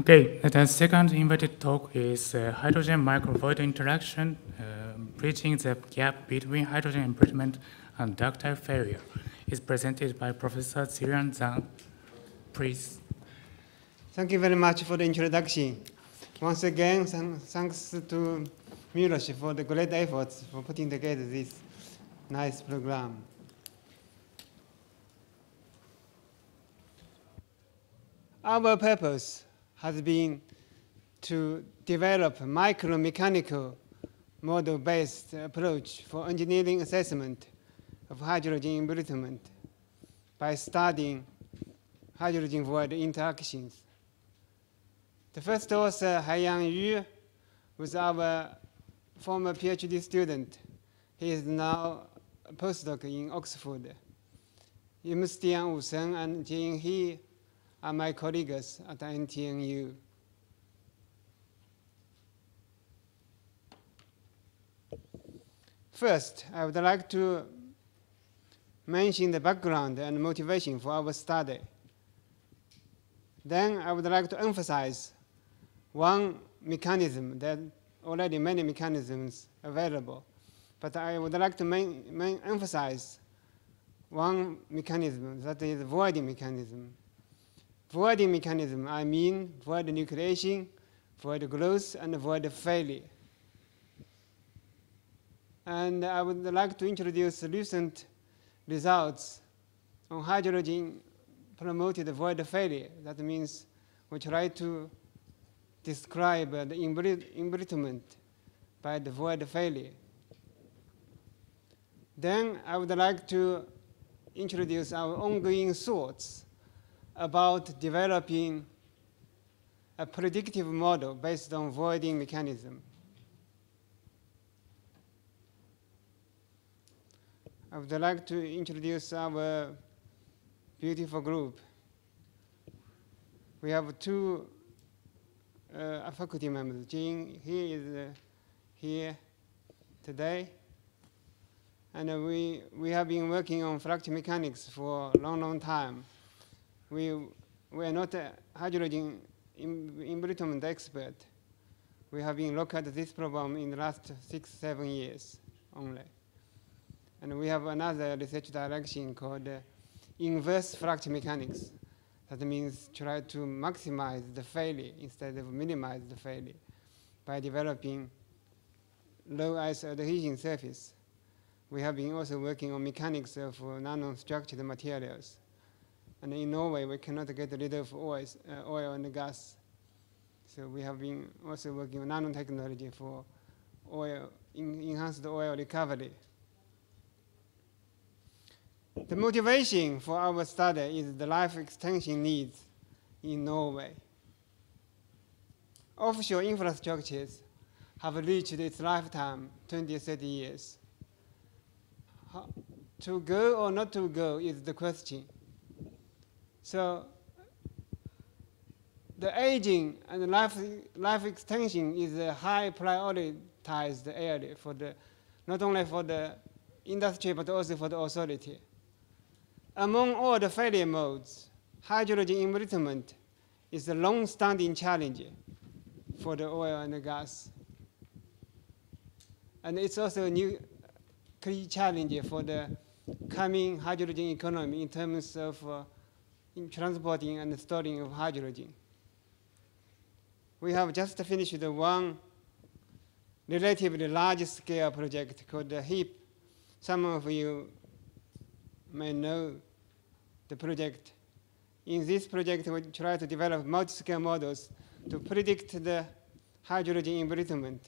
Okay, the second invited talk is hydrogen microvoid interaction, bridging the gap between hydrogen embrittlement and ductile failure. It's presented by Professor Zirian Zhang. Please. Thank you very much for the introduction. Once again, thanks to Miloš for the great efforts for putting together this nice program. Our purpose has been to develop a micromechanical model-based approach for engineering assessment of hydrogen embrittlement by studying hydrogen void interactions. The first author, Haiyang Yu, was our former PhD student. He is now a postdoc in Oxford. Yimstian Wuseng and Jing He are my colleagues at NTNU. First, I would like to mention the background and motivation for our study. Then I would like to emphasize one mechanism. There are already many mechanisms available, but I would like to emphasize one mechanism, that is voiding mechanism. Voiding mechanism, I mean void nucleation, void growth, and void failure. And I would like to introduce recent results on hydrogen promoted void failure. That means we try to describe the embrittlement by the void failure. Then I would like to introduce our ongoing thoughts about developing a predictive model based on voiding mechanism. I would like to introduce our beautiful group. We have two faculty members. Jing, he is here today. And we have been working on fracture mechanics for a long, long time. We are not a hydrogen embrittlement expert. We have been looking at this problem in the last 6-7 years only. And we have another research direction called inverse fracture mechanics. That means try to maximize the failure instead of minimize the failure by developing low ice adhesion surface. We have been also working on mechanics of nanostructured materials. And in Norway, we cannot get rid of oil and gas. So we have been also working on nanotechnology for enhanced oil recovery. The motivation for our study is the life extension needs in Norway. Offshore infrastructures have reached its lifetime, 20-30 years. To go or not to go is the question. So the aging and life extension is a high prioritized area for not only for the industry but also for the authority. Among all the failure modes, hydrogen embrittlement is a long-standing challenge for the oil and the gas. And it's also a new key challenge for the coming hydrogen economy in terms of in transporting and storing of hydrogen. We have just finished one relatively large-scale project called the HEAP. Some of you may know the project. In this project, we try to develop multi-scale models to predict the hydrogen embrittlement.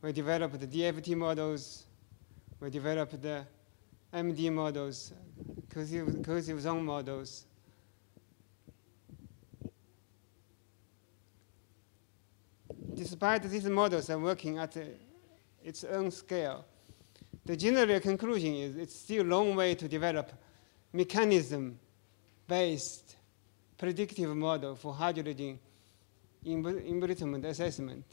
We developed the DFT models. We developed the MD models, cohesive zone models. Despite these models are working at its own scale, the general conclusion is it's still a long way to develop mechanism-based predictive model for hydrogen embrittlement assessment.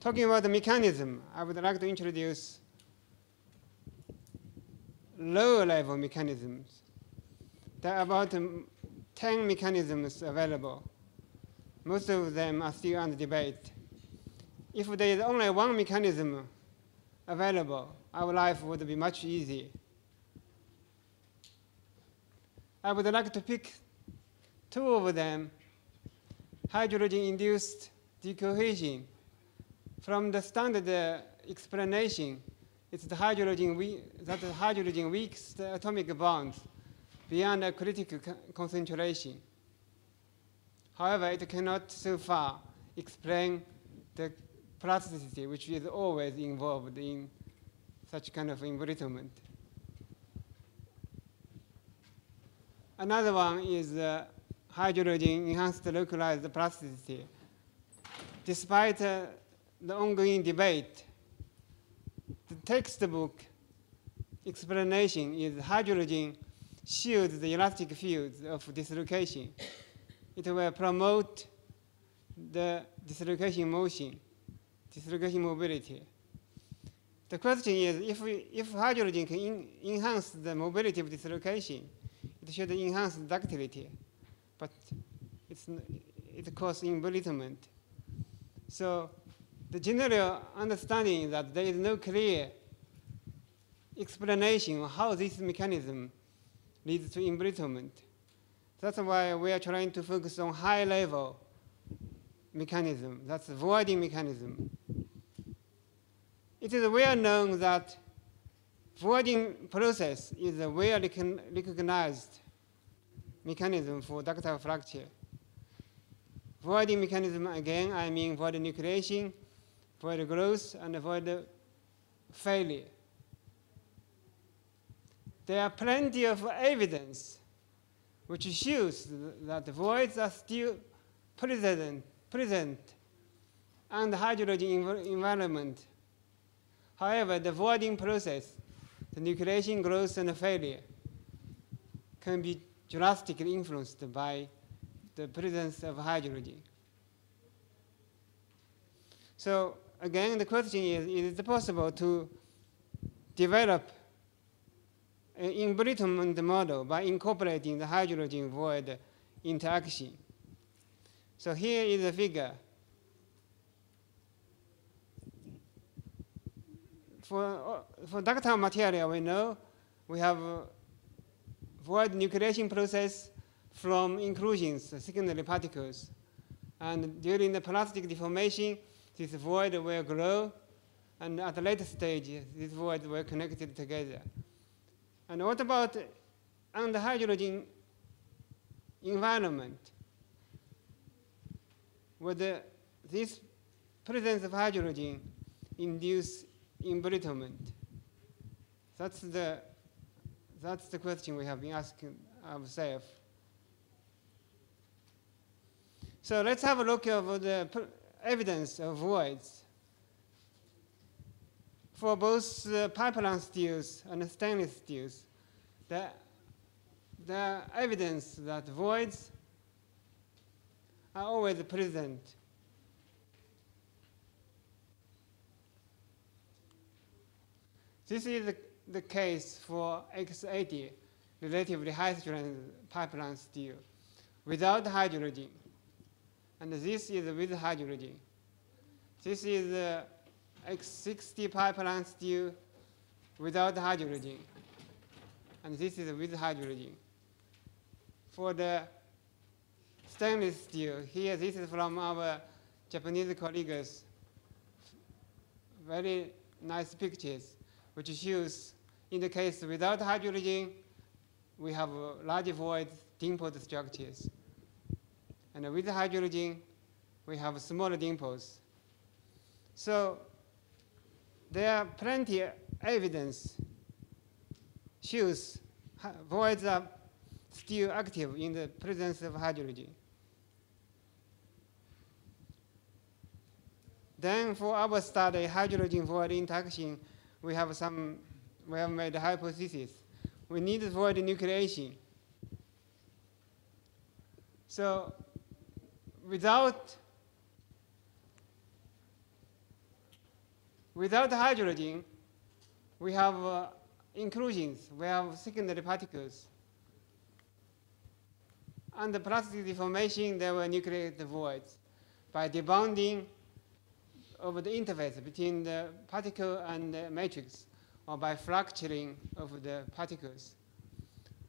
Talking about the mechanism, I would like to introduce lower level mechanisms. there are about 10 mechanisms available. Most of them are still under debate. If there is only one mechanism available, our life would be much easier. I would like to pick two of them: hydrogen-induced decohesion. From the standard explanation, it's the hydrogen weakens the atomic bonds beyond a critical concentration. However, it cannot so far explain the plasticity, which is always involved in such kind of embrittlement. Another one is hydrogen-enhanced localized plasticity. Despite the ongoing debate, the textbook explanation is hydrogen shields the elastic fields of dislocation. It will promote the dislocation motion, dislocation mobility. The question is, if hydrogen can enhance the mobility of dislocation, it should enhance ductility, but it causes embrittlement. So the general understanding is that there is no clear explanation of how this mechanism leads to embrittlement. That's why we are trying to focus on high-level mechanism. That's the voiding mechanism. It is well known that voiding process is a well recognized mechanism for ductile fracture. Voiding mechanism, again, I mean void nucleation, void growth, and void failure. There are plenty of evidence which shows that voids are still present and hydrogen environment. However, the voiding process, the nucleation, growth, and failure, can be drastically influenced by the presence of hydrogen. So again, the question is it possible to develop an embrittlement model by incorporating the hydrogen void interaction? So here is a figure. For ductile material, we know we have void nucleation process from inclusions, secondary particles. And during the plastic deformation, this void will grow, and at a later stage, this void will connect it together. And what about under hydrogen environment? Would this presence of hydrogen induce embrittlement? That's the question we have been asking ourselves. So let's have a look at the evidence of voids. For both pipeline steels and stainless steels, the evidence that voids are always present. This is the case for X80, relatively high-strength pipeline steel, without hydrogen. And this is with hydrogen. This is X60 pipeline steel without hydrogen. And this is with hydrogen. For the stainless steel, here this is from our Japanese colleagues. Very nice pictures, which shows in the case without hydrogen, we have large void dimpled structures. And with hydrogen, we have smaller dimples. So there are plenty of evidence shows voids are still active in the presence of hydrogen. Then for our study, hydrogen void interaction, we have made a hypothesis. We need void nucleation. So without hydrogen, we have inclusions, we have secondary particles. Under plastic deformation, there were nucleate voids by debonding over the interface between the particle and the matrix, or by fracturing of the particles.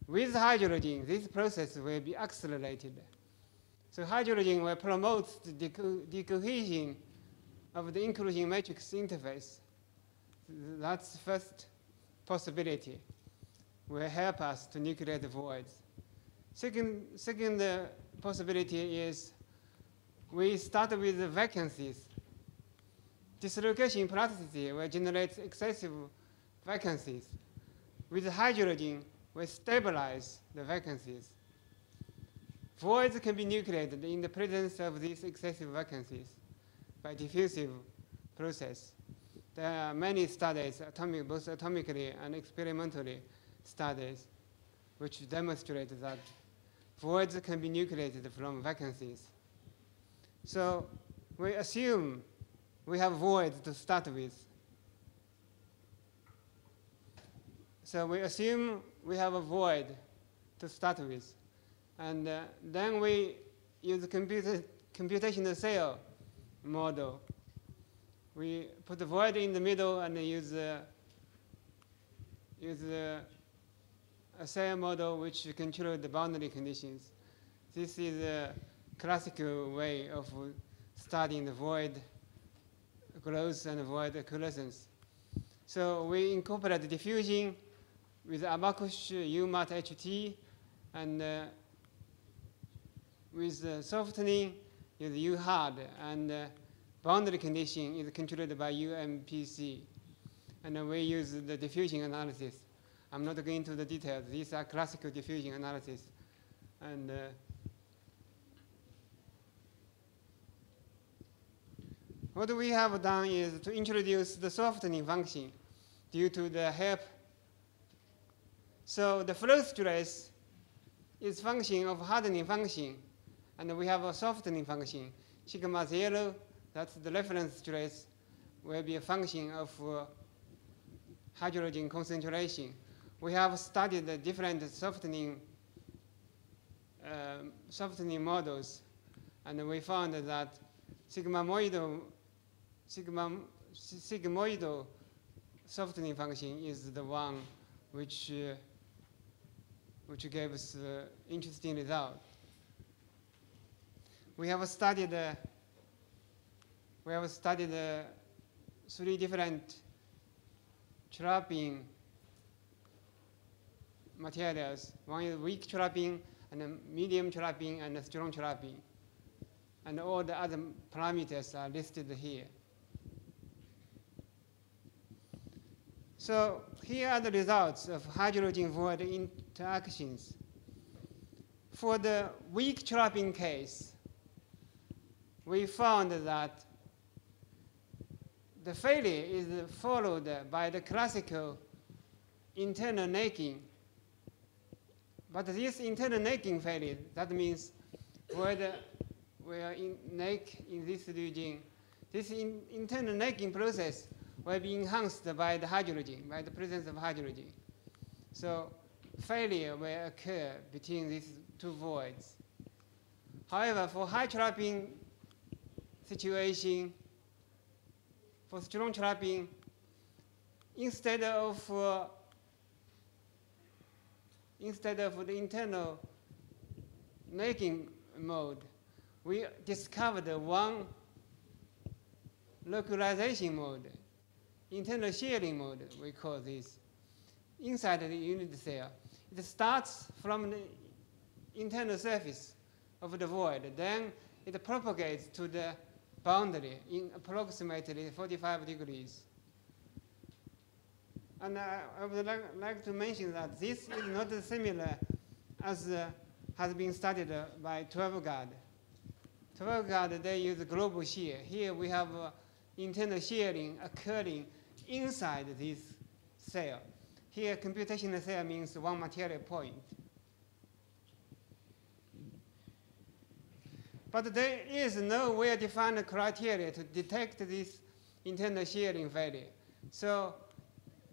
With hydrogen, this process will be accelerated. So hydrogen will promote the decohesion of the inclusion matrix interface. That's the first possibility. Will help us to nucleate the voids. Second possibility is we start with the vacancies. Dislocation plasticity will generate excessive vacancies. With hydrogen, we stabilize the vacancies. Voids can be nucleated in the presence of these excessive vacancies by diffusive process. There are many studies, both atomically and experimentally studies, which demonstrate that voids can be nucleated from vacancies. So we assume we have voids to start with. So we assume we have a void to start with. And then we use the computational cell model. We put the void in the middle and use a cell model which controls the boundary conditions. This is a classical way of studying the void growth and void coalescence. So we incorporate diffusion with Abacush UMAT HT, and with softening is U hard, and boundary condition is controlled by UMPC. And we use the diffusion analysis. I'm not going into the details. These are classical diffusion analysis. And what we have done is to introduce the softening function due to the help. So the flow stress is function of hardening function, and we have a softening function. Sigma 0, that's the reference stress, will be a function of hydrogen concentration. We have studied the different softening models, and we found that sigmoidal softening function is the one which gave us interesting result. We have studied 3 different trapping materials. One is weak trapping, and a medium trapping, and a strong trapping. And all the other parameters are listed here. So here are the results of hydrogen void interactions. For the weak trapping case, we found that the failure is followed by the classical internal necking. But this internal necking failure, that means whether we are in neck in this region, this internal necking process will be enhanced by the hydrogen, by the presence of hydrogen. So failure will occur between these 2 voids. However, for high trapping situation, for strong trapping, instead of the internal necking mode, we discovered one localization mode, internal shearing mode, we call this, inside the unit cell. It starts from the internal surface of the void, then it propagates to the boundary in approximately 45 degrees. And I would like to mention that this is not similar as has been studied by 12 guard. 12 guard, they use global shear. Here we have internal shearing occurring inside this cell. Here computational cell means one material point. But there is no well-defined criteria to detect this internal shearing failure. So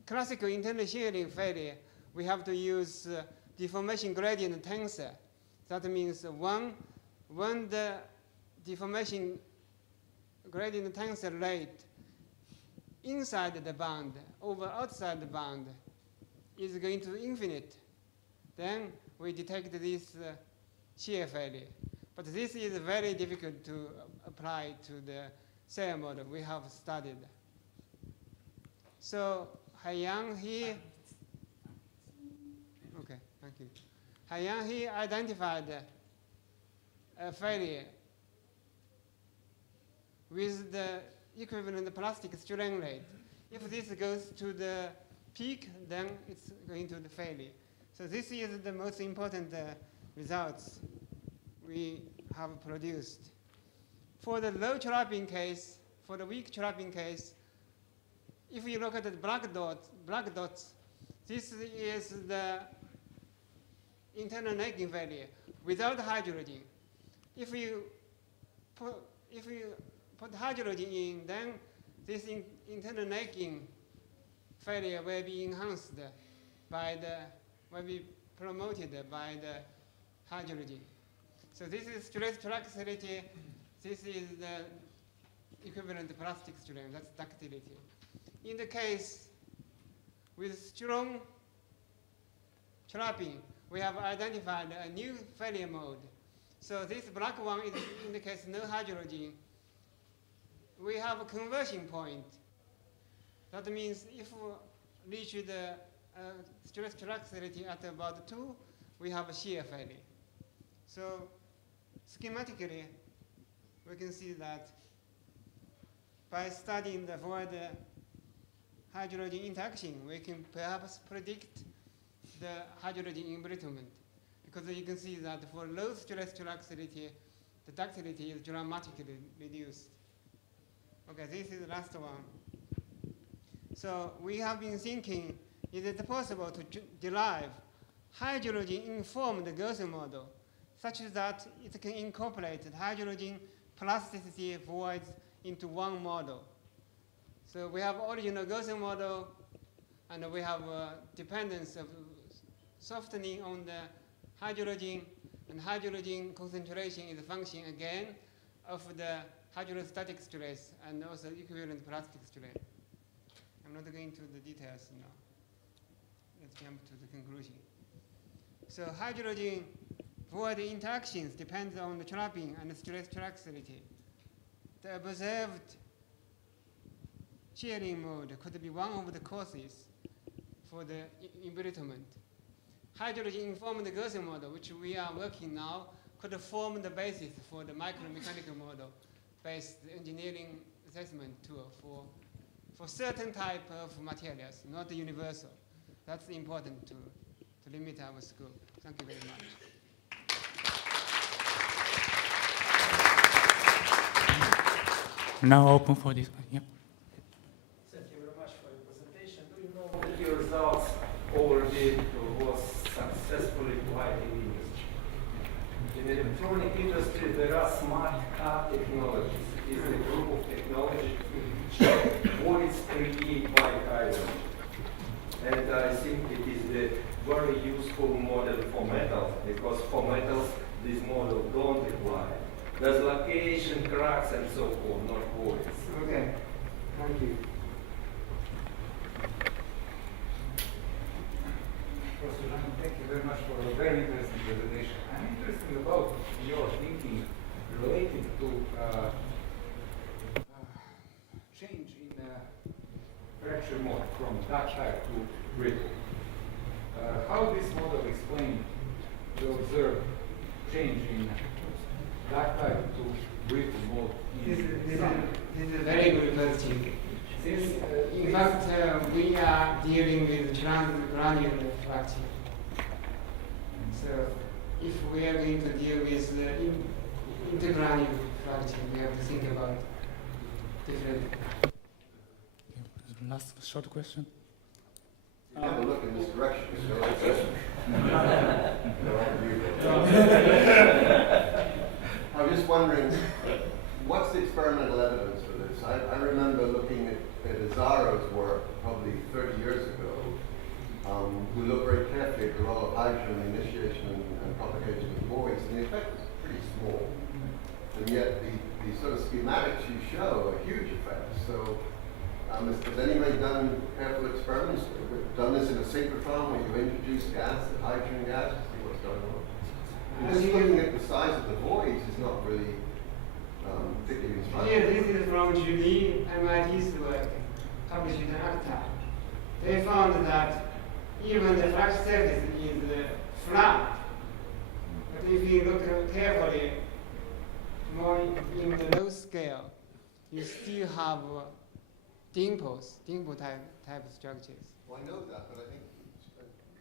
classical internal shearing failure, we have to use deformation gradient tensor. That means when the deformation gradient tensor rate inside the band over outside the band is going to infinite, then we detect this shear failure. But this is very difficult to apply to the cell model we have studied. So Haiyang here, okay, thank you. Haiyang here identified a failure with the equivalent plastic strain rate. If this goes to the peak, then it's going to the failure. So this is the most important results we have produced. For the low trapping case, for the weak trapping case, if you look at the black dots, this is the internal necking failure without hydrogen. If you put hydrogen in, then this internal necking failure will be enhanced will be promoted by the hydrogen. So this is stress traxility. This is the equivalent plastic strain. That's ductility. In the case with strong trapping, we have identified a new failure mode. So this black one indicates no hydrogen. We have a conversion point. That means if we reach the stress traxility at about 2, we have a shear failure. So schematically, we can see that by studying the void hydrogen interaction, we can perhaps predict the hydrogen embrittlement, because you can see that for low stress traxility, the ductility is dramatically reduced. Okay, this is the last one. So we have been thinking, is it possible to derive hydrogen-informed Gaussian model such that it can incorporate hydrogen plasticity voids into one model? So we have original Gaussian model, and we have dependence of softening on the hydrogen, and hydrogen concentration is a function again of the hydrostatic stress and also equivalent plastic strain. I'm not going into the details now. Let's jump to the conclusion. So hydrogen void interactions depend on the trapping and the stress traxility. The observed shearing mode could be one of the causes for the embrittlement. Hydrogen-informed Gaussian model, which we are working now, could form the basis for the micromechanical model-based engineering assessment tool for certain type of materials, not universal. That's important to limit our scope. Thank you very much. Now open for this. Yep. Thank you very much for your presentation. Do you know that your results already was successfully applied in industry? In the electronic industry, there are smart card technologies. It's a group of technologies which voids created by hydrogen. And I think it is a very useful model for metals, because for metals, this model don't apply. There's location, cracks, and so forth, not voids. Okay, thank you. Professor Zhang, thank you very much for a very interesting presentation. I'm interested about your thinking related to change in fracture mode from ductile to brittle. How this model explains the observed change in ductile to brittle mode? This is a very good question. Since, in fact, we are dealing with transgranular fracture. So if we are going to deal with intergranular fracture, we have to think about different. Last short question. You never look in this direction, so it's I'm just wondering, what's the experimental evidence for this? I remember looking at Azzaro's work probably 30 years ago, who looked very carefully at the role of hydrogen initiation and propagation of voids, and the effect is pretty small. And yet the sort of schematics you show are huge effects. So has anybody done careful experiments? Done this in a synchrotron where you introduce gas, hydrogen gas, to see what's going on? And just looking at the size of the voids is not really particularly inspiring. Here, this is from Julie, MIT's work, published in ductile. They found that even the flux surface is flat. But if you look carefully, more in the low scale, you still have dimple type structures. Well, I know that, but I think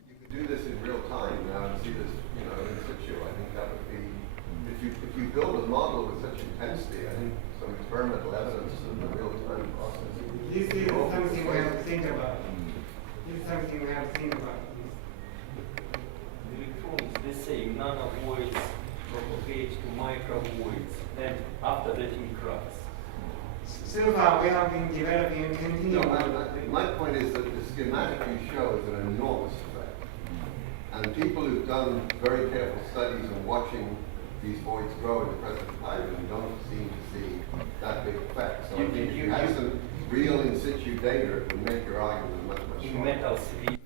you could do this in real time now and see this, in situ. I think that would be, if you build a model with such intensity, I think some experimental evidence of the real time process. This is something we have to think about. This is something we have to think about. The electrons, the same nanovoids propagate to microvoids and after that in cracks. So far, we have been developing and continuing. My point is that the schematic you show is an enormous effect. And people who've done very careful studies and watching these voids grow in the presence of hydrogen don't seem to see that big effect. So if you have some real in situ data, it would make your argument much In stronger. metals, we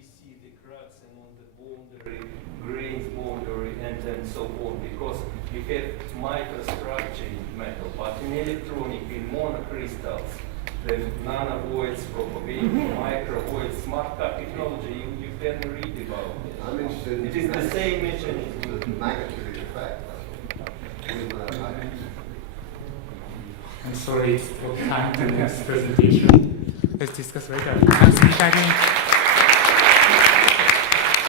see the cracks and on the boundary, grains boundary, and so on, because we have microstructure in metal, but in electronic, in monocrystals, the nanovoids propagate, microvoids, smart card technology, you can read about it. I'm interested in It is the same mechanism. the magnitude of the effect. I'm sorry, it's time to the next presentation. Let's discuss later. Thanks, again.